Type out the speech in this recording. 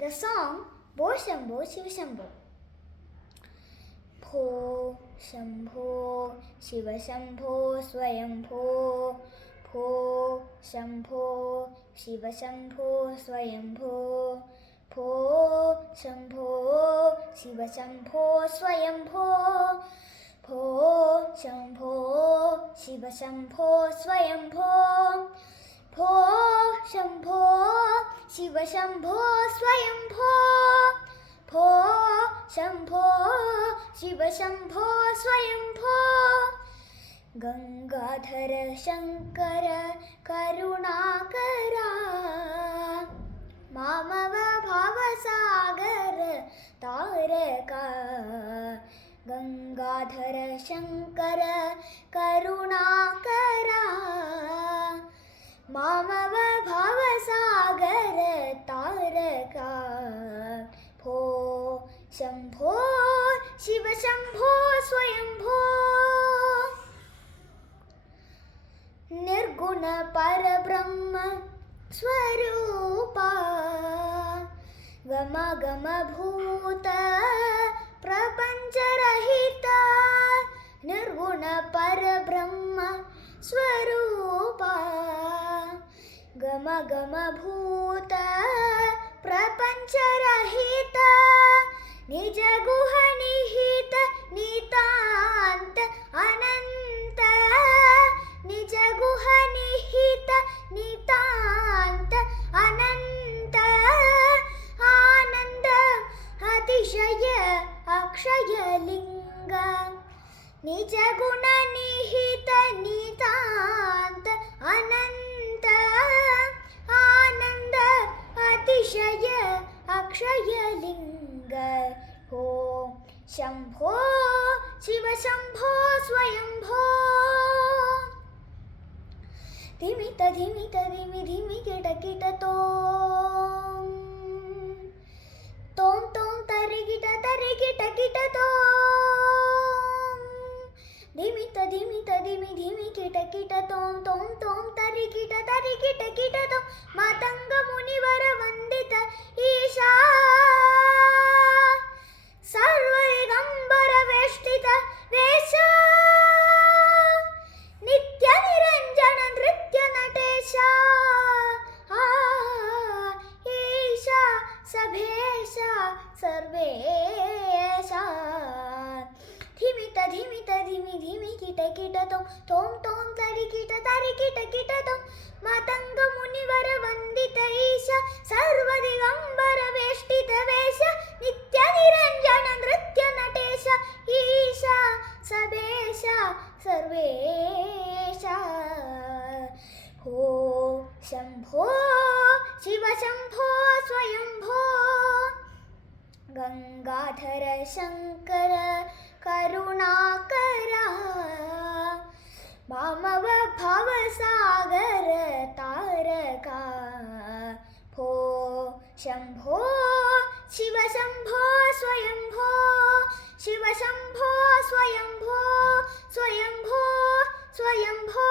The song Bo Shambho Shiva Shambho. Bho Shambho Shiva Shambho Swayambho. Bho Shambho Shiva Shambho Swayambho. Bho Shambho Shiva Shambho Swayambho. Bho Shambho Shiva Shambho Swayambho. Bho Shambho Shiva Shambho Swayambho. Bho Shambho Shiva Shambho Swayambho. Gangadhara Shankara Karunakara Mamava Bhavasagar Taraka. Gangadhara Shankara Karunakara Mamava Bhavasagar Taraka. Bho Shambho Shiva Shambho Swayambho. Nirguna Parabrahma Swarupa Gama Gama Bhuta Prapancharahita. Nirguna Parabrahma Swarupa Gama Gama Bhuta Prapancharahita. Nija Guha Nihita Nitanta Ananta. Nija Guha Nihita Nitanta Ananta. Ananda Atishaya Akshaya Linga. Nija Guna Nihita Nitanta Ananta. Ananda Atishaya Akshaya Linga. Bho Shambho Shiva Shambho Swayambho. Dhimita dhimita dhimi dhimi kita kita tom. Tom tom tarigita kita tom. Dhimita dhimita dhimi dhimi kita tom tom tom tarigita kita tom. Matanga munivara vandita Isha. Sarvagambara veshtita Vesha. Nitya Niranjana Nritya Natesha. Isha Sabhesha Sarvesha. Dhimita dhimita dhimi dhimi kita tom tom tom tarikita tom. Matanga munivara vandita Isha. Sarvagambara veshtita Vesha. Nitya Niranjana Nritya Natesha. Isha Sabhesha Sarvesha. Bho Shambho Shiva Shambho Swayambho. Gangadhara Shankara Karunakara Mamava Bhavasagar Taraka. Bho Shambho Shiva Shambho Swayambho. Shiva Shambho Swayambho. Swayambho Swayambho.